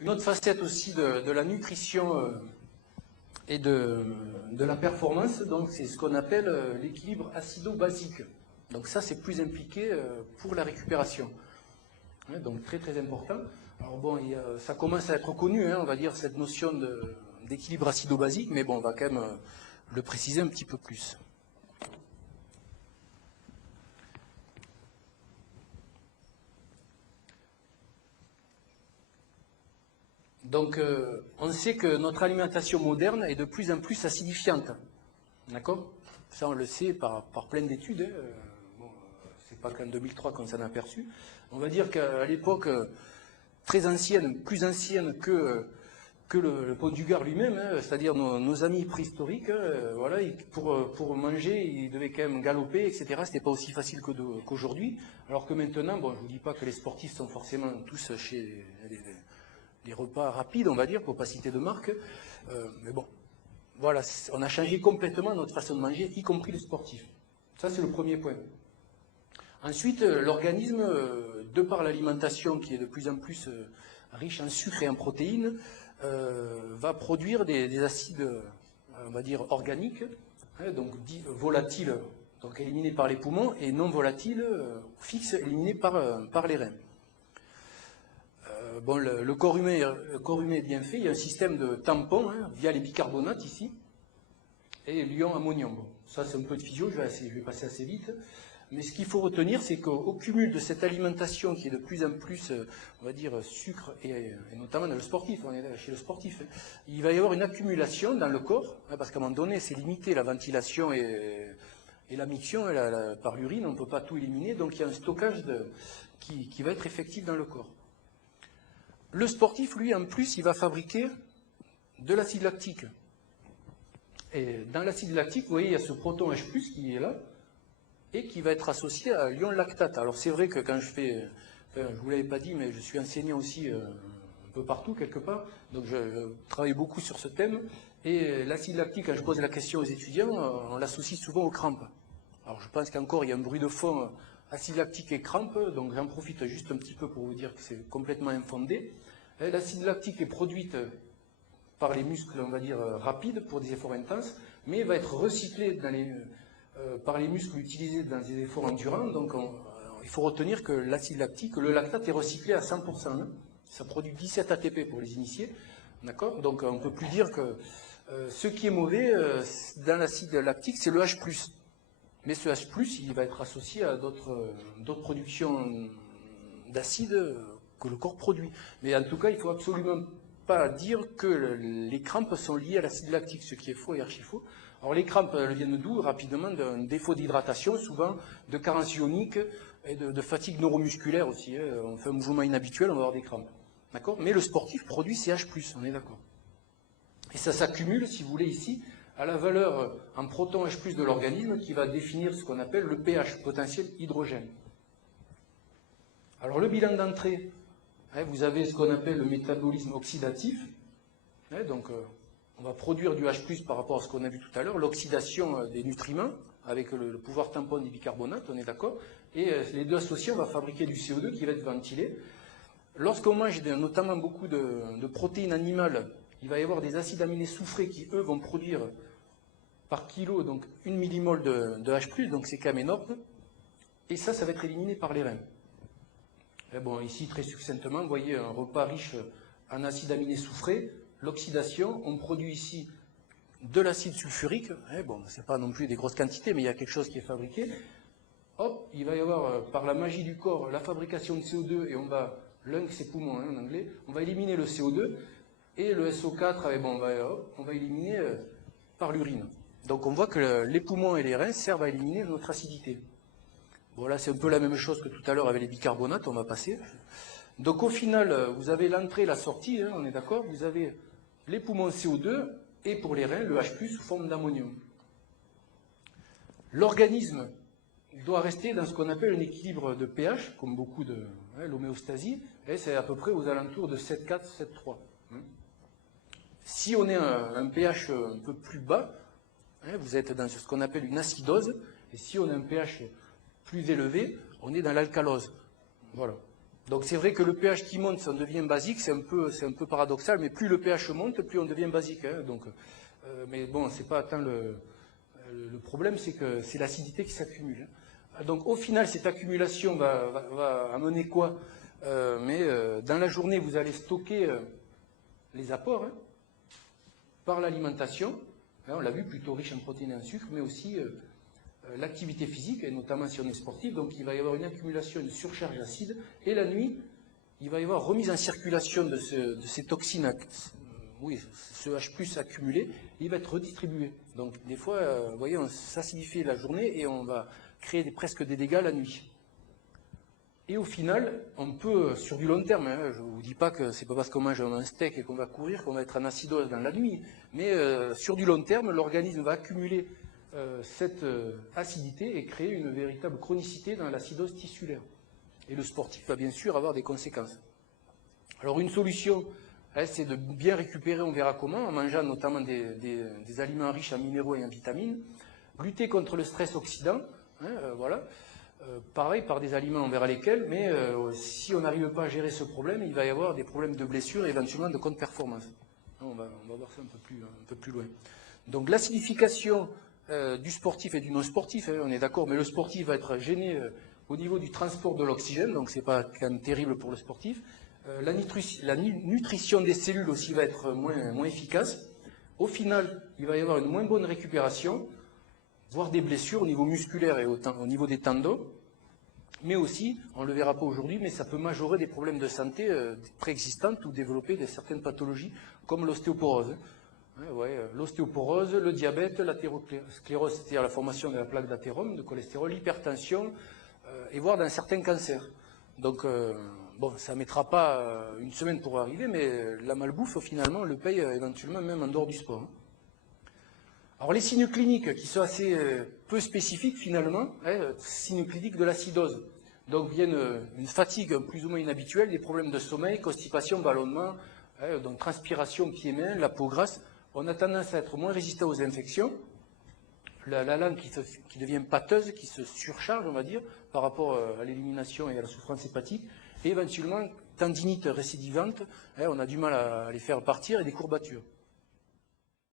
une autre facette aussi de la nutrition et de la performance, donc c'est ce qu'on appelle l'équilibre acido-basique. Donc ça, c'est plus impliqué pour la récupération. Donc très très important. Alors bon, ça commence à être connu, on va dire, cette notion d'équilibre acido-basique, mais bon, on va quand même le préciser un petit peu plus. Donc, on sait que notre alimentation moderne est de plus en plus acidifiante. D'accord? Ça, on le sait par plein d'études. Bon, c'est pas qu'en 2003 qu'on s'en a aperçu. On va dire qu'à l'époque très ancienne, plus ancienne que le Pont du Gard lui-même, c'est-à-dire nos amis préhistoriques, voilà, pour manger, ils devaient quand même galoper, etc. C'était pas aussi facile qu'aujourd'hui. Alors que maintenant, bon, je vous dis pas que les sportifs sont forcément tous chez les repas rapides, on va dire, pour ne pas citer de marque. Mais bon, voilà, on a changé complètement notre façon de manger, y compris les sportifs. Ça, c'est le premier point. Ensuite, l'organisme, de par l'alimentation qui est de plus en plus riche en sucre et en protéines, va produire des acides, on va dire, organiques, donc dits volatiles, donc éliminés par les poumons, et non volatiles, fixes, éliminés par les reins. Bon, le corps humain est bien fait, il y a un système de tampons via les bicarbonates ici, et l'ion ammonium. Bon, ça c'est un peu de physio, je vais passer assez vite. Mais ce qu'il faut retenir, c'est qu'au cumul de cette alimentation qui est de plus en plus, on va dire, sucre, et notamment dans le sportif, on est chez le sportif, il va y avoir une accumulation dans le corps, parce qu'à un moment donné, c'est limité la ventilation et la miction par l'urine, on ne peut pas tout éliminer, donc il y a un stockage qui va être effectif dans le corps. Le sportif, lui, en plus, il va fabriquer de l'acide lactique. Et dans l'acide lactique, vous voyez, il y a ce proton H+, qui est là, et qui va être associé à l'ion lactate. Alors c'est vrai que quand je fais, enfin, je ne vous l'avais pas dit, mais je suis enseignant aussi un peu partout, quelque part, donc je travaille beaucoup sur ce thème, et l'acide lactique, quand je pose la question aux étudiants, on l'associe souvent aux crampes. Alors je pense qu'encore, il y a un bruit de fond, acide lactique et crampes, donc j'en profite juste un petit peu pour vous dire que c'est complètement infondé. L'acide lactique est produite par les muscles, on va dire, rapides, pour des efforts intenses, mais va être recyclé par les muscles utilisés dans des efforts endurants. Donc il faut retenir que l'acide lactique, le lactate est recyclé à 100%. Ça produit 17 ATP pour les initiés. D'accord? Donc on ne peut plus dire que ce qui est mauvais dans l'acide lactique, c'est le H+. Mais ce H+, il va être associé à d'autres productions d'acide que le corps produit. Mais en tout cas, il ne faut absolument pas dire que les crampes sont liées à l'acide lactique, ce qui est faux et archi faux. Alors les crampes, elles viennent d'où? Rapidement d'un défaut d'hydratation, souvent de carence ionique et de fatigue neuromusculaire aussi. On fait un mouvement inhabituel, on va avoir des crampes. D'accord? Mais le sportif produit ces H+, on est d'accord. Et ça s'accumule, si vous voulez, ici, à la valeur en proton H+ de l'organisme qui va définir ce qu'on appelle le pH, potentiel hydrogène. Alors le bilan d'entrée, vous avez ce qu'on appelle le métabolisme oxydatif. Donc on va produire du H+ par rapport à ce qu'on a vu tout à l'heure, l'oxydation des nutriments avec le pouvoir tampon des bicarbonates, on est d'accord. Et les deux associés, on va fabriquer du CO2 qui va être ventilé. Lorsqu'on mange notamment beaucoup de protéines animales, il va y avoir des acides aminés soufrés qui, eux, vont produire par kilo donc 1 millimole de H+, donc c'est quand même énorme. Et ça va être éliminé par les reins. Et bon, ici, très succinctement, vous voyez un repas riche en acides aminés soufrés. L'oxydation, on produit ici de l'acide sulfurique. Bon, ce n'est pas non plus des grosses quantités, mais il y a quelque chose qui est fabriqué. Hop, il va y avoir, par la magie du corps, la fabrication de CO2, et on va, lung c'est poumon en anglais, on va éliminer le CO2, et le SO4, bon, on va éliminer par l'urine. Donc on voit que les poumons et les reins servent à éliminer notre acidité. Bon, là c'est un peu la même chose que tout à l'heure avec les bicarbonates, on va passer. Donc au final, vous avez l'entrée et la sortie, on est d'accord, vous avez les poumons CO2, et pour les reins, le H+, sous forme d'ammonium. L'organisme doit rester dans ce qu'on appelle un équilibre de pH, comme beaucoup de l'homéostasie, et c'est à peu près aux alentours de 7,4, 7,3. Si on est un pH un peu plus bas, vous êtes dans ce qu'on appelle une acidose, et si on a un pH plus élevé, on est dans l'alcalose. Voilà. Donc c'est vrai que le pH qui monte, ça devient basique, c'est un peu paradoxal, mais plus le pH monte, plus on devient basique. Hein, donc, mais bon, c'est pas tant le problème, c'est que c'est l'acidité qui s'accumule. Donc au final, cette accumulation va amener quoi? Dans la journée, vous allez stocker les apports hein, par l'alimentation. Hein, on l'a vu, plutôt riche en protéines et en sucre, mais aussi l'activité physique, et notamment si on est sportif. Donc il va y avoir une accumulation, une surcharge d'acide. Et la nuit, il va y avoir remise en circulation de ces toxines, ce H+, accumulé, il va être redistribué. Donc des fois, vous voyez, on s'acidifie la journée et on va créer presque des dégâts la nuit. Et au final, on peut, sur du long terme, hein, je ne vous dis pas que c'est pas parce qu'on mange un steak et qu'on va courir qu'on va être en acidose dans la nuit, mais sur du long terme, l'organisme va accumuler cette acidité et créer une véritable chronicité dans l'acidose tissulaire. Et le sportif va bien sûr avoir des conséquences. Alors une solution, hein, c'est de bien récupérer, on verra comment, en mangeant notamment des aliments riches en minéraux et en vitamines, lutter contre le stress oxydant, hein, voilà. Pareil, par des aliments, on verra lesquels, mais si on n'arrive pas à gérer ce problème, il va y avoir des problèmes de blessures et éventuellement de contre-performance. On va voir ça un peu plus loin. Donc l'acidification du sportif et du non-sportif, hein, on est d'accord, mais le sportif va être gêné au niveau du transport de l'oxygène, donc c'est pas quand même terrible pour le sportif. La nutrition des cellules aussi va être moins efficace. Au final, il va y avoir une moins bonne récupération, voire des blessures au niveau musculaire et au niveau des tendons, mais aussi, on ne le verra pas aujourd'hui, mais ça peut majorer des problèmes de santé préexistantes ou développer certaines pathologies comme l'ostéoporose. L'ostéoporose, le diabète, l'athérosclérose, c'est-à-dire la formation de la plaque d'athérome, de cholestérol, l'hypertension, et voire dans certains cancers. Donc, bon, ça ne mettra pas une semaine pour arriver, mais la malbouffe, finalement, on le paye éventuellement même en dehors du sport. Alors les signes cliniques qui sont assez peu spécifiques finalement, hein, signes cliniques de l'acidose. Donc viennent une fatigue plus ou moins inhabituelle, des problèmes de sommeil, constipation, ballonnement, hein, donc transpiration, pieds-mains, la peau grasse. On a tendance à être moins résistant aux infections, la langue qui devient pâteuse, qui se surcharge on va dire, par rapport à l'élimination et à la souffrance hépatique, et éventuellement tendinite récidivante, hein, on a du mal à les faire partir et des courbatures.